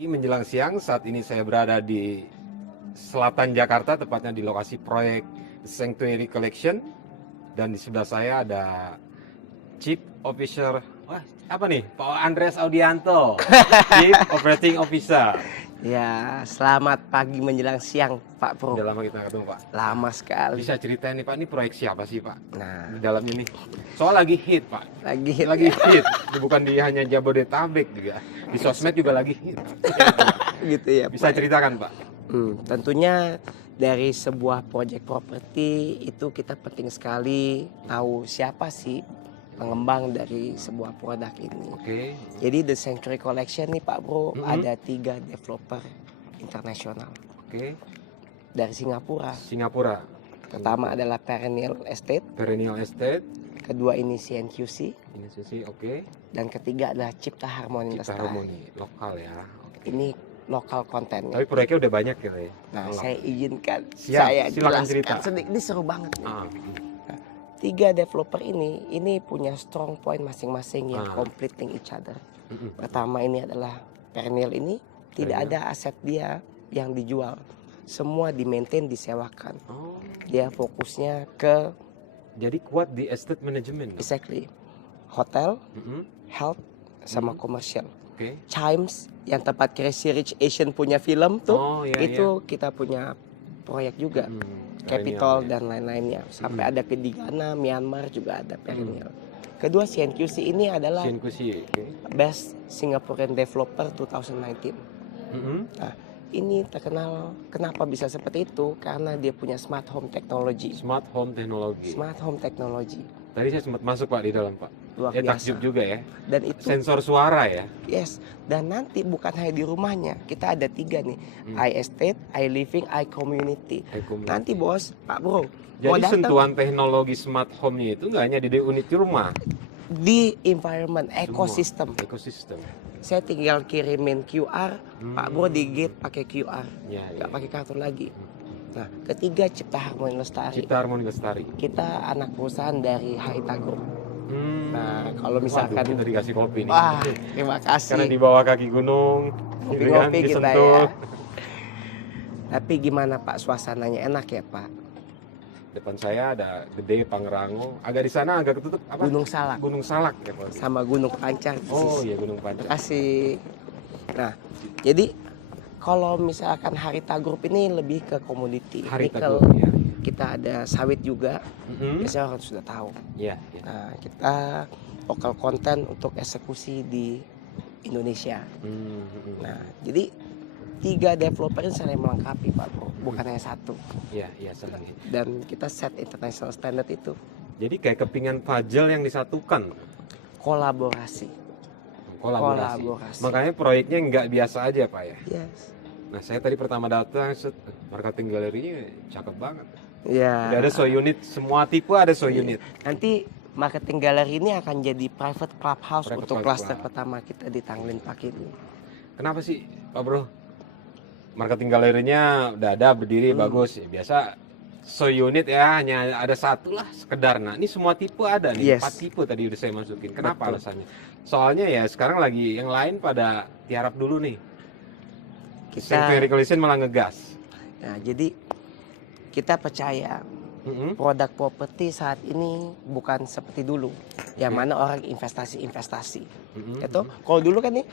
Ini menjelang siang, saat ini saya berada di selatan Jakarta, tepatnya di lokasi proyek Sanctuary Collection. Dan di sebelah saya ada Chief Officer, apa nih? Pak Andreas Audianto, Chief Operating Officer. Ya, selamat pagi menjelang siang, Pak Pro. Udah lama kita ketemu, Pak. Lama sekali. Bisa ceritain nih, Pak, ini proyek siapa sih, Pak? Nah, Di dalam ini. Soal lagi hit, Pak. lagi Hit. Bukan di hanya Jabodetabek juga. Di sosmed juga lagi hit. gitu ya. Bisa Pak. ceritakan, Pak? Tentunya dari sebuah proyek properti itu kita penting sekali tahu siapa sih pengembang dari sebuah produk ini. Oke. Jadi The Sanctuary Collection nih Pak Bro, ada 3 developer internasional Oke. dari Singapura. Singapura. Pertama adalah Perennial Estate, Perennial Estate. kedua ini CNQC, Ini Susi, oke. dan ketiga adalah Cipta Harmoni Cipta Lestari. Harmoni, lokal ya. Oke. Ini lokal kontennya. Tapi proyeknya udah banyak ya, Le? Nah, Lokal. saya izinkan Siap, saya silakan jelaskan cerita. sedikit. Ini seru banget nih. Ah, 3 developer ini punya strong point masing-masing yang Ah. completing each other. mm-mm. Pertama ini adalah Perennial ini tidak Perennial. ada aset dia yang dijual. Semua di-maintain, disewakan. Oh, Dia fokusnya ke jadi kuat di estate management. exactly hotel, Mm-mm. health, sama komersial. Oke. Chimes yang tempat Crazy Rich Asian punya film tuh, Oh, iya, itu kita punya proyek juga. Capital dan lain-lainnya. Sampai ada ke di Ghana, Myanmar juga ada Perennial. Kedua CNQC ini adalah Sinkusi, oke. Best Singaporean Developer 2019. Mm-mm. Nah, ini terkenal kenapa bisa seperti itu? Karena dia punya smart home technology. Smart home technology. Smart home technology. Tadi saya sempat masuk, Pak, di dalam, Pak. Luar Takjub biasa. juga ya. Dan itu Sensor suara ya. yes. Dan nanti bukan hanya di rumahnya. Kita ada 3 nih. iEstate, iLiving, iCommunity. Nanti bos, Pak Bro, mau Jadi datang sentuhan teknologi smart home-nya itu nggak hanya di unit rumah. di environment, Semua. ekosistem. Ekosistem. Saya tinggal kirimin QR, Pak Bro di gate pakai QR, Ya, nggak pakai kartu lagi. Nah, ketiga Cipta Harmoni Lestari. Cipta Harmoni Lestari. Kita anak perusahaan dari Harita Group. Hmm. Nah, kalau misalkan, Waduh, kita dikasih kopi nih. wah, terima Karena kasih. di bawah kaki gunung, gitu kan, Ngopi-ngopi kita disentuh. ya. Tapi gimana Pak, suasananya enak ya Pak? Depan saya ada Gede Pangrango. Agak di sana agak ketutup apa? Gunung Salak Gunung Salak ya, Pak. sama Gunung Pancar. Oh iya, Gunung Terima Pancar. kasih. Nah, jadi kalau misalkan Harita Group ini lebih ke komoditi. Harita Nikel, Group, ya. kita ada sawit juga. Mhm. Biasanya orang sudah tahu. Iya, iya. Nah, kita lokal konten untuk eksekusi di Indonesia. Mhm. Nah, jadi 3 developer ini saling melengkapi Pak Bro, bukan hanya satu. Iya, iya, senang. Dan kita set international standard itu. Jadi kayak kepingan puzzle yang disatukan. Kolaborasi. Kolaborasi. Makanya proyeknya nggak biasa aja, Pak ya. Yes. Nah, saya tadi pertama datang, marketing galerinya cakep banget. Ya. Udah ada so unit, semua tipe ada so unit. Nanti marketing galeri ini akan jadi private clubhouse Private untuk club. klaster pertama kita di Tanglin Park ini. Kenapa sih, Pak Bro? Marketing galerinya udah ada berdiri bagus ya. Biasa so unit ya hanya ada satu lah sekedar. Nah, ini semua tipe ada nih. Yes. 4 tipe tadi udah saya masukin. Kenapa Betul. alasannya? Soalnya ya sekarang lagi yang lain pada tiarap dulu nih. Kita, Sanctuary Collection malah ngegas. nah jadi kita percaya Mhm. produk properti saat ini bukan seperti dulu, yang mana orang investasi. Mhm. Itu kalau dulu kan nih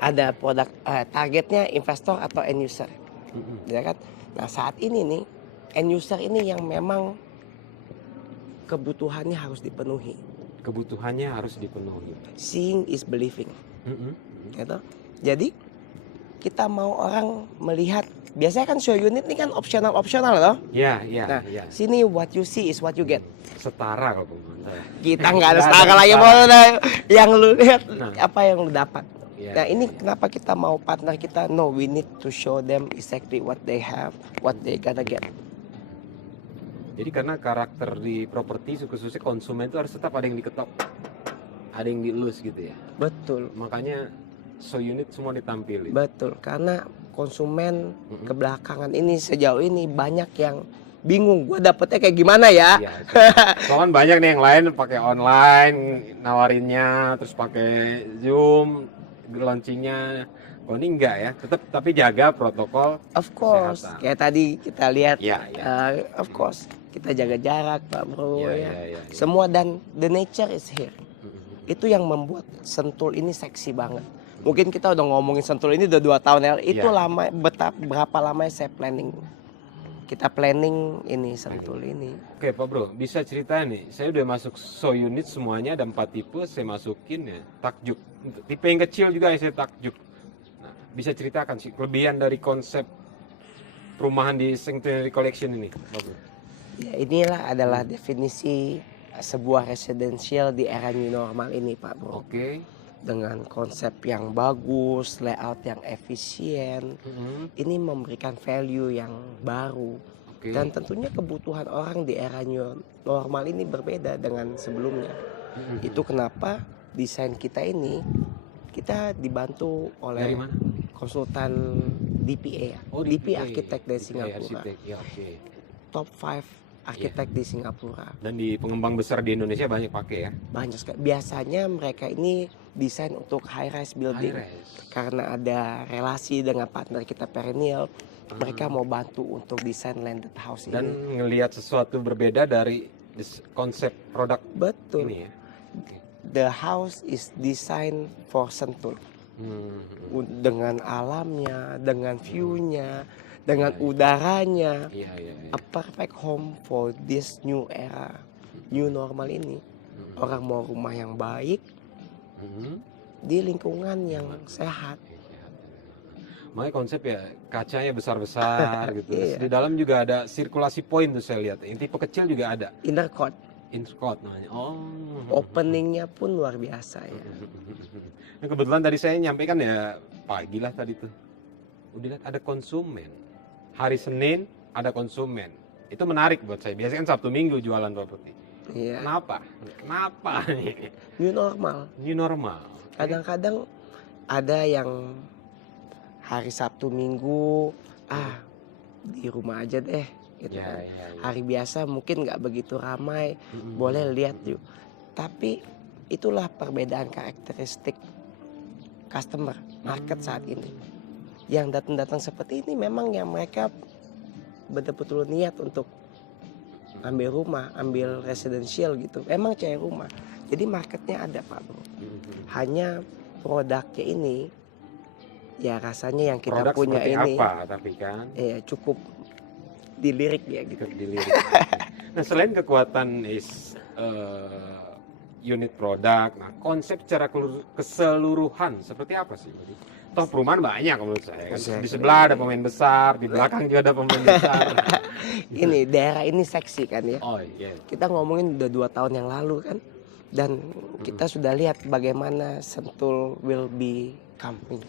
ada produk targetnya investor atau end user, Mhm. ya kan? Nah saat ini nih end user ini yang memang kebutuhannya harus dipenuhi. Kebutuhannya harus dipenuhi. Seeing is believing, Mhm. gitu. Jadi kita mau orang melihat. Biasanya kan show unit ini kan opsional loh. Ya, ya, Nah, ya. sini what you see is what you get. Setara kalau menurut saya. Kita nggak ada Nggak ada setara lagi setara. mau yang lu lihat Nah. apa yang lu dapat. Ya, Nah ini ya. kenapa kita mau partner kita? No, we need to show them exactly what they have, what they gonna get. Jadi karena karakter di properti khususnya konsumen itu harus tetap ada yang diketok, ada yang dielus gitu ya. Betul, Makanya so unit semua ditampilin. betul. Karena konsumen kebelakangan ini sejauh ini banyak yang bingung. Gue dapetnya kayak gimana ya? Iya. Soalnya kan banyak nih yang lain pakai online nawarinnya, terus pakai Zoom launchingnya. Oh ini enggak ya, tetap tapi jaga protokol Of course, kesehatan. kayak tadi kita lihat, Ya, ya. of course, kita jaga jarak, Pak Bro, Ya, ya. ya, ya, ya. Semua, dan the nature is here. Mm-mm. Itu yang membuat Sentul ini seksi banget. Mungkin kita udah ngomongin Sentul ini udah 2 tahun ya. Itu Ya. lama, berapa lamanya saya planning. Kita planning ini Sentul ini. Oke Pak Bro, bisa cerita nih, saya udah masuk so unit semuanya, ada 4 tipe, saya masukin ya, takjub. Untuk tipe yang kecil juga saya takjub. Nah, bisa ceritakan sih kelebihan dari konsep perumahan di Sanctuary Collection ini, Pak Bro? Ya, inilah adalah definisi sebuah residential di era new normal ini, Pak Bro. Oke. Dengan konsep yang bagus, layout yang efisien, Mm-mm. ini memberikan value yang baru. Oke. Dan tentunya kebutuhan orang di era new normal ini berbeda dengan sebelumnya. Mm-mm. Itu kenapa desain kita ini kita dibantu dari oleh mana? konsultan DPA, Oh, DPA arsitek dari DPA Singapura, arsitek. Ya, oke. top 5 arsitek di Singapura. Dan di pengembang besar di Indonesia banyak pakai ya. Banyak sekali. Biasanya mereka ini desain untuk high rise building. High-rise. Karena ada relasi dengan partner kita perennial, mereka mau bantu untuk desain landed house Dan ini. ngelihat sesuatu berbeda dari konsep produk Betul. ini ya. Oke. The house is designed for Sentul. Hmm. Dengan alamnya, dengan view-nya, dengan Ya, ya. udaranya. Iya, iya, iya. A perfect home for this new era, new normal ini. Hmm. Orang mau rumah yang baik Hmm. di lingkungan yang sehat. Makanya konsep ya kacanya besar-besar gitu. Terus Iya. di dalam juga ada sirkulasi point tuh saya lihat. Yang tipe kecil juga ada. Inner court, Inscot namanya. Oh. openingnya pun luar biasa ya. Nah, kebetulan tadi saya nyampaikan ya pagi lah tadi tuh. Udah lihat ada konsumen. Hari Senin ada konsumen. Itu menarik buat saya. Biasanya kan Sabtu Minggu jualan properti. Iya. Kenapa? Kenapa nih? New normal. New normal. Kadang-kadang ada yang hari Sabtu Minggu, di rumah aja deh, gitu Ya, kan. ya, ya. Hari biasa mungkin nggak begitu ramai, Mm-mm. boleh lihat yuk. Tapi itulah perbedaan karakteristik customer market saat ini. Yang datang-datang seperti ini memang yang mereka betul-betul niat untuk ambil rumah, ambil residential gitu. Emang cari rumah. Jadi marketnya ada, Pak Bro. Mm-mm. Hanya produknya ini ya rasanya yang kita Produk punya seperti ini apa tapi kan? cukup dilirik ya gitu. Dilirik. Nah selain kekuatan unit produk, nah konsep secara keseluruhan seperti apa sih? Toh perumahan banyak menurut saya kan. Exactly. Di sebelah ada pemain besar, di belakang juga ada pemain besar. Ini daerah ini seksi kan ya. Oh iya. Kita ngomongin udah 2 tahun yang lalu kan. Dan kita sudah lihat bagaimana Sentul will be coming.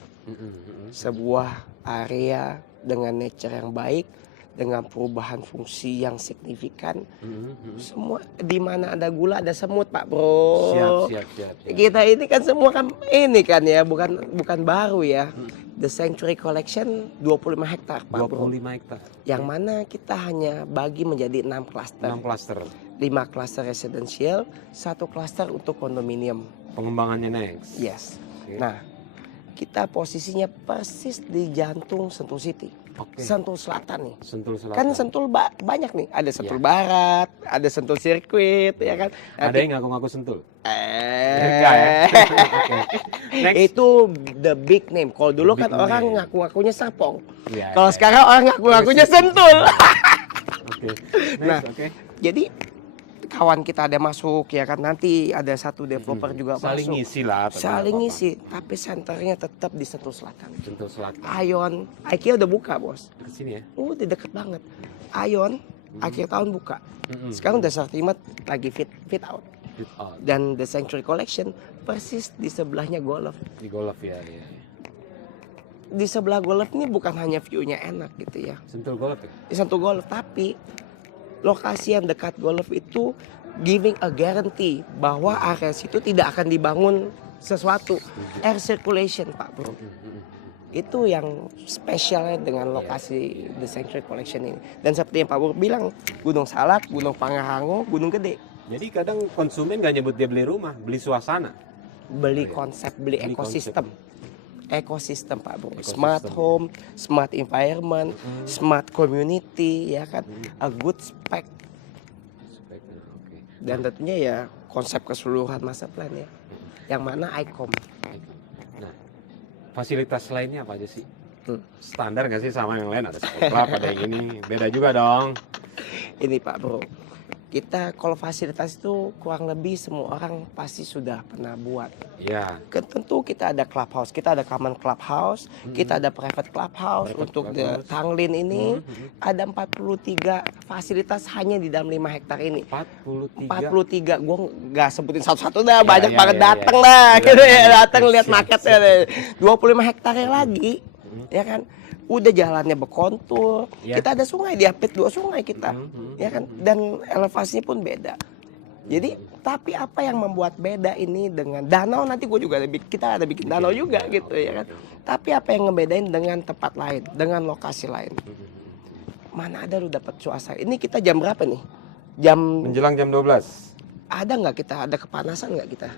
Sebuah area dengan nature yang baik, dengan perubahan fungsi yang signifikan. Semua di mana ada gula ada semut, Pak Bro. Siap. Kita ini kan semua kan ini kan ya, bukan baru ya. The Sanctuary Collection 25 hektar, Pak Bro. 25 hektar. Yang mana kita hanya bagi menjadi 6 klaster. 6 klaster. 5 klaster residential, 1 klaster untuk kondominium. Pengembangannya next. Yes. Oke. Nah, kita posisinya persis di jantung Sentul City. Oke. Sentul Selatan nih. Sentul Selatan. Kan Sentul banyak nih. Ada Sentul Ya. Barat, ada Sentul Sirkuit, ya kan. Ada yang ngaku-ngaku Sentul. Eh, Enggak ya. Oke. Next. itu the big name. Kalau dulu Big kan orang name. ngaku-ngakunya Sapong. Iya, Kalau iya. sekarang orang ngaku-ngakunya Sentul. Oke. Next, Nah, oke. Jadi kawan kita ada masuk ya kan, nanti ada satu developer juga Saling masuk. ngisi lah. tapi Saling nggak apa-apa. ngisi, tapi senternya tetap di Sentul Selatan. Sentul Selatan. Ion, IKEA udah buka, Bos. Ke sini ya. Udah deket banget. Ion akhir tahun buka. Sekarang udah Sartimat lagi fit out. Fit out. Dan The Sanctuary Collection persis di sebelahnya Golf. Di golf ya. Di sebelah Golf ini bukan hanya view-nya enak gitu ya. Sentul golf ya. Di Sentul Golf, tapi lokasi yang dekat Golf itu giving a guarantee bahwa area situ tidak akan dibangun sesuatu. Air circulation, Pak Bro. Itu yang spesialnya dengan lokasi The Sanctuary Collection ini. Dan seperti yang Pak Bro bilang, Gunung Salak, Gunung Pangrango, Gunung Gede. Jadi kadang konsumen nggak nyebut dia beli rumah, beli suasana. Beli konsep, beli Beli ekosistem. ekosistem Pak Bro. Ekosistem, Smart ya. home, smart environment, smart community, ya kan, a good spec, Speknya, oke. dan tentunya ya konsep keseluruhan master plan ya, yang mana ICOM. Nah, fasilitas lainnya apa aja sih? Hmm. Standar nggak sih sama yang lain? Ada sport club, ada yang ini, beda juga dong. Ini Pak Bro, kita kalau fasilitas itu kurang lebih semua orang pasti sudah pernah buat. Iya. Kan tentu kita ada clubhouse, kita ada common clubhouse, kita ada private clubhouse Private untuk clubhouse. Tanglin ini. Ada 43 fasilitas hanya di dalam 5 hektar ini. 43. 43, gue nggak sebutin satu-satu dah, banyak ya, banget ya, dateng ya. lah, Iya, gitu iya, ya, iya. datang lihat Siap, marketnya siap. deh. 25 hektarnya lagi, ya kan, udah jalannya berkontur, Ya. kita ada sungai, diapit 2 sungai kita, ya kan, dan elevasinya pun beda. Jadi, tapi apa yang membuat beda ini dengan danau, nanti gue juga kita ada bikin danau juga gitu ya kan. Tapi apa yang ngebedain dengan tempat lain, dengan lokasi lain? Mana ada lu dapat suasana? Ini kita jam berapa nih? Jam Menjelang jam 12. ada nggak kita, ada kepanasan nggak kita?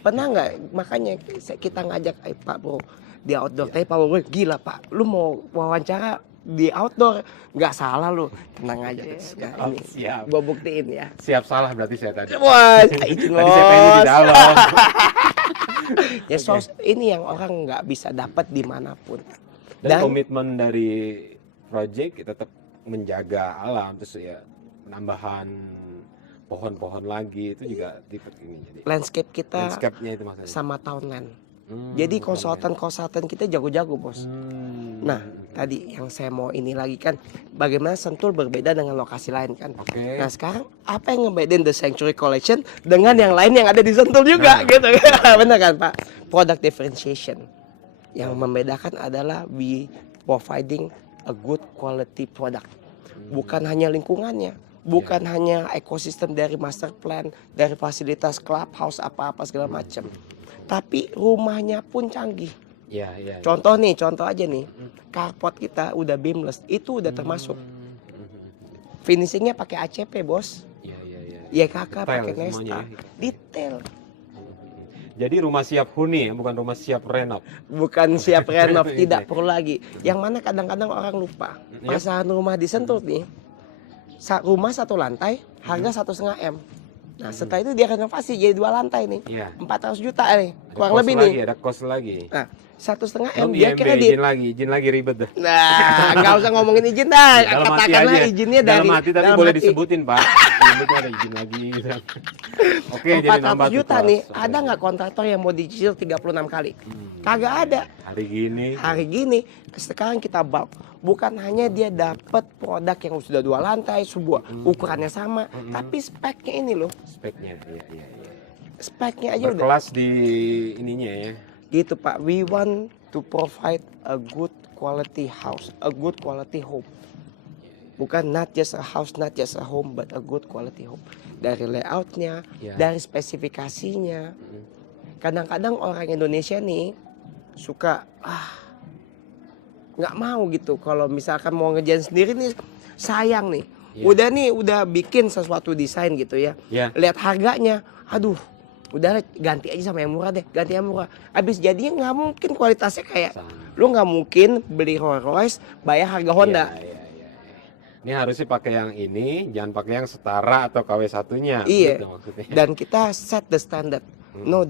Pernah nggak? Makanya kita ngajak Pak Bro di outdoor. Tapi Pak Bro gila Pak, lu mau wawancara di outdoor, nggak salah lu, tenang aja. Oh, Ini siap. gue buktiin ya. Siap salah berarti saya tadi. Wah, izin Tadi saya pengen di Bos. dalam. Ya ini yang orang nggak bisa dapat dimanapun. Dan komitmen dari project kita tetap menjaga alam, terus ya penambahan pohon-pohon lagi itu juga tipe ini. Jadi landscape kita landscape-nya itu maksudnya. sama townland. Jadi konsultan kita jago-jago bos. Nah tadi yang saya mau ini lagi kan, bagaimana Sentul berbeda dengan lokasi lain kan. Oke. Nah sekarang apa yang ngebedain The Sanctuary Collection dengan yang lain yang ada di Sentul juga gitu. Bener kan Pak? Product differentiation. Yang membedakan adalah we providing a good quality product. Bukan hanya lingkungannya, bukan hanya ekosistem dari master plan, dari fasilitas clubhouse apa-apa segala macam. Tapi rumahnya pun canggih. Iya, iya. Contoh aja nih, carport kita udah beamless, itu udah termasuk. Finishingnya pakai ACP bos, Iya, iya, iya. YKK Detail pakai semuanya Nesta, ya. detail. Jadi rumah siap huni, bukan rumah siap renov. Bukan siap renov, tidak perlu lagi. Yang mana kadang-kadang orang lupa, pasangan rumah di Sentul nih, rumah 1 lantai, harga 1,5 M. Nah setelah itu dia renovasi jadi 2 lantai nih, Iya. 400 juta nih, Ada kurang cost lebih lagi, nih. ada cost lagi. Nah 1,5 M Belum dia IMB, kira izin lagi ribet dah. Nah nggak usah ngomongin izin dah, Dalam hati katakanlah aja. izinnya dari dalam hati tapi dalam boleh hati. disebutin Pak. Ini tuh ada izin lagi. Oke, jadi 400 nambah tuh juta cost. nih, Oke. ada nggak kontraktor yang mau dicicil 36 kali? Kagak ada. Hari gini. Hari gini sekarang kita bulk, bukan hanya dia dapat produk yang sudah 2 lantai, sebuah ukurannya sama, tapi speknya ini loh, Speknya, iya, iya, iya. speknya aja udah Berkelas di ininya ya. gitu Pak. We want to provide a good quality house, a good quality home. Bukan not just a house, not just a home, but a good quality home. Dari layoutnya, Ya. dari spesifikasinya. Kadang-kadang orang Indonesia nih suka nggak mau gitu. Kalau misalkan mau ngerjain sendiri nih, sayang nih. Ya. Udah bikin sesuatu desain gitu ya. Ya. Lihat harganya, aduh, udah ganti aja sama yang murah deh, ganti yang murah. Habis jadinya nggak mungkin kualitasnya kayak, Sama. lu nggak mungkin beli Rolls Royce bayar harga Honda. Iya, iya, iya. Ini harusnya pakai yang ini, jangan pakai yang setara atau KW satunya. Iya. Gitu maksudnya. Dan kita set the standard. No,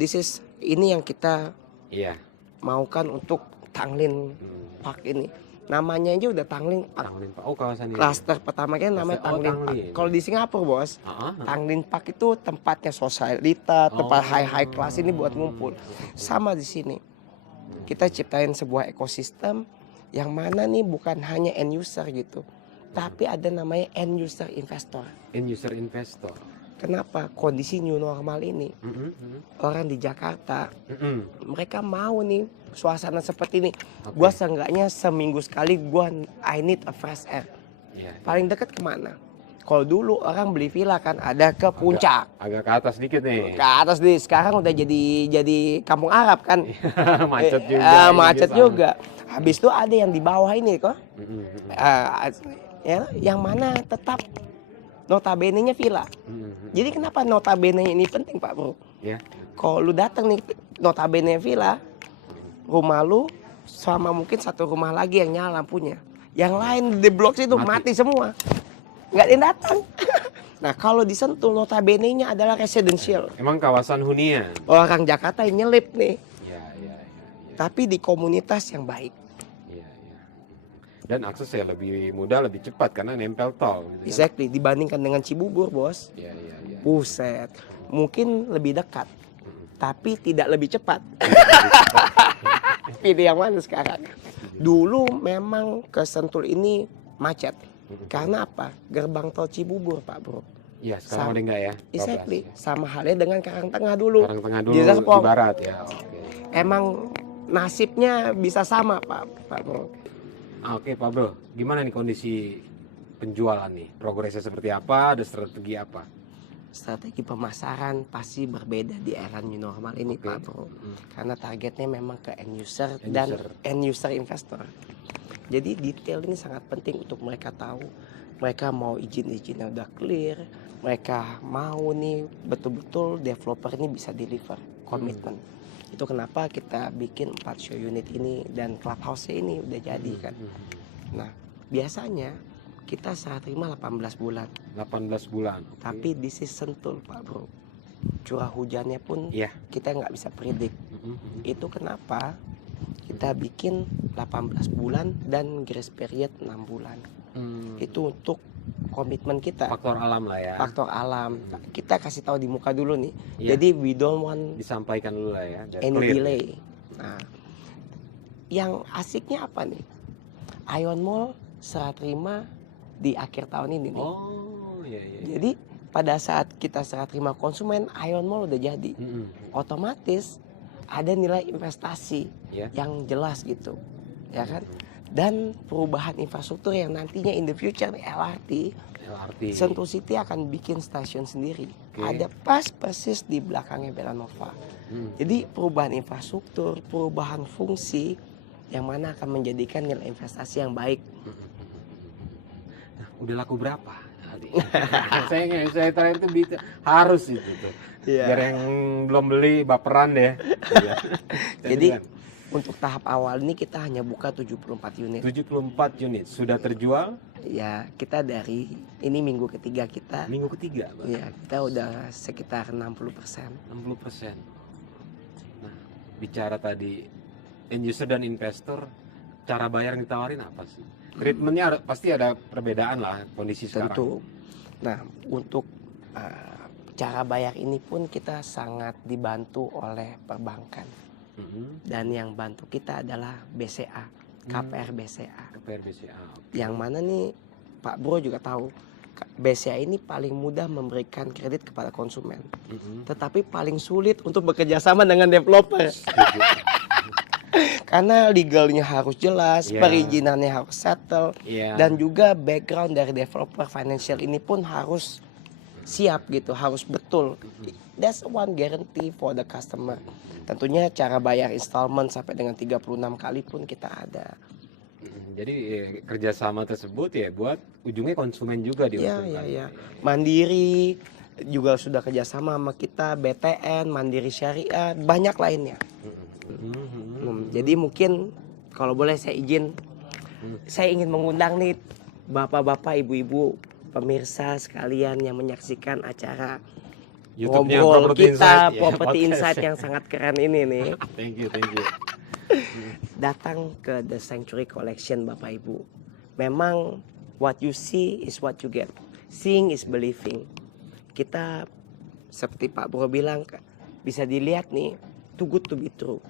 ini yang kita Iya. maukan untuk Tanglin Park ini. Namanya aja udah Tanglin Park. Tanglin Pak. Oh, kawasan ini. Klaster pertama kan namanya Oh, Tanglin Park. Tanglin. Kalau di Singapura bos, Tanglin Park itu tempatnya sosialita, tempat high class ini buat ngumpul. Sama di sini. Kita ciptain sebuah ekosistem yang mana nih bukan hanya end user gitu, tapi ada namanya end user investor. End user investor. Kenapa? Kondisi new normal ini, orang di Jakarta mereka mau nih suasana seperti ini. Oke. Gua seenggaknya seminggu sekali I need a fresh air. Iya. Paling dekat kemana? Kalau dulu orang beli villa kan ada ke puncak, Agak ke atas dikit nih. ke atas nih. Sekarang udah jadi kampung Arab kan. Macet juga. Macet Sama. juga. Habis itu ada yang di bawah ini kok. Mm-mm. Ya, yang mana tetap notabene-nya villa. Mm-mm. Jadi kenapa notabene ini penting Pak Bro? Ya. Kalau lu datang nih notabene villa, rumah lu sama mungkin satu rumah lagi yang nyala lampunya. Yang lain di blok situ mati semua. Nggak ada yang datang. Nah, kalau di Sentul notabene-nya adalah residential. Emang kawasan hunian. Orang Jakarta yang nyelip nih. Ya. Tapi di komunitas yang baik. Ya. Dan aksesnya lebih mudah, lebih cepat karena nempel tol. Gitu kan? Exactly, dibandingkan dengan Cibubur, Bos. Ya. Buset. Mungkin lebih dekat, tapi tidak lebih cepat. Pilih yang mana sekarang? Dulu memang ke Sentul ini macet. Karena apa? Gerbang tol Cibubur, Pak Bro. Iya, sekarang udah enggak ya? Exactly. Sama halnya dengan Karangtengah dulu. Karangtengah dulu Di di Serpong. barat ya. Oke. Emang nasibnya bisa sama, Pak Bro. Oke, Pak Bro. Gimana nih kondisi penjualan nih? Progresnya seperti apa? Ada strategi apa? Strategi pemasaran pasti berbeda di era new normal ini, Oke. Pak Bro. Karena targetnya memang ke end user End dan user. end user investor. Jadi detail ini sangat penting untuk mereka tahu. Mereka mau izin-izinnya udah clear. Mereka mau nih betul-betul developer ini bisa deliver komitmen. Itu kenapa kita bikin 4 show unit ini dan clubhouse ini udah jadi kan. Nah, biasanya kita serah terima 18 bulan. 18 bulan. Oke. Tapi this is Sentul, Pak Bro. Curah hujannya pun Iya. kita nggak bisa predik. Mhm. Itu kenapa kita bikin 18 bulan dan grace period 6 bulan. Itu untuk komitmen kita. Faktor alam lah ya. Faktor alam. Kita kasih tahu di muka dulu nih. Iya. Jadi we don't want Disampaikan dulu lah ya. biar any clear. delay. Nah, yang asiknya apa nih? Ion Mall serah terima di akhir tahun ini nih. Oh, iya. Jadi pada saat kita serah terima konsumen, Ion Mall udah jadi. Otomatis ada nilai investasi Ya. yang jelas gitu, ya kan? Dan perubahan infrastruktur yang nantinya in the future LRT, LRT. Sentul City akan bikin stasiun sendiri. Oke. Ada pas persis di belakangnya Belanova. Jadi perubahan infrastruktur, perubahan fungsi yang mana akan menjadikan nilai investasi yang baik. Nah, udah laku berapa? saya terakhir itu harus itu tuh. Iya. Biar yang belum beli baperan deh. Iya. Jadi untuk tahap awal ini kita hanya buka 74 unit. 74 unit sudah terjual Ya, kita dari ini minggu ketiga kita. minggu ketiga, Bang. Ya, kita udah sekitar 60%. 60%. Nah, bicara tadi end user dan investor, cara bayar yang ditawarin apa sih? Treatmentnya pasti ada perbedaan lah kondisi sekarang. Tentu. Nah, untuk cara bayar ini pun kita sangat dibantu oleh perbankan. Dan yang bantu kita adalah BCA, KPR BCA. KPR BCA. Yang mana nih Pak Bro juga tahu, BCA ini paling mudah memberikan kredit kepada konsumen. Tetapi paling sulit untuk bekerja sama dengan developer. Karena legalnya harus jelas, Iya. perizinannya harus settle, Iya. dan juga background dari developer financial ini pun harus siap gitu, harus betul. That's one guarantee for the customer. Tentunya cara bayar installment sampai dengan 36 kali pun kita ada. Jadi kerjasama tersebut ya buat ujungnya konsumen juga diuntungkan. Ya. Mandiri juga sudah kerjasama sama kita, BTN, Mandiri Syariah, banyak lainnya. Jadi mungkin kalau boleh saya izin, saya ingin mengundang nih bapak-bapak, ibu-ibu, pemirsa sekalian yang menyaksikan acara YouTube-nya ngobrol Property kita, Insight, ya, Property podcast. Insight yang sangat keren ini nih. Thank you. Datang ke The Sanctuary Collection Bapak Ibu. Memang what you see is what you get. Seeing is believing. Kita seperti Pak Bro bilang, bisa dilihat nih, too good to be true.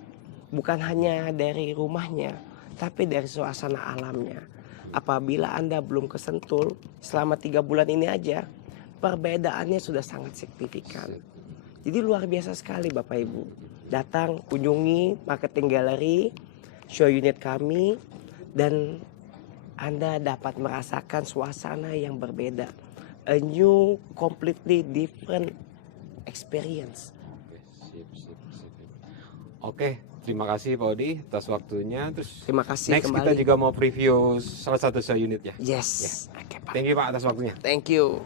Bukan hanya dari rumahnya, tapi dari suasana alamnya. Apabila Anda belum ke Sentul, selama 3 bulan ini aja, perbedaannya sudah sangat signifikan. Jadi luar biasa sekali Bapak Ibu. Datang, kunjungi marketing gallery, show unit kami, dan Anda dapat merasakan suasana yang berbeda. A new, completely different experience. Sip. Oke, terima kasih Pak Odi atas waktunya. Terus Terima kasih next kembali. kita juga mau preview salah satu show unit ya. Yes. Oke, Pak. Thank you Pak atas waktunya. Thank you.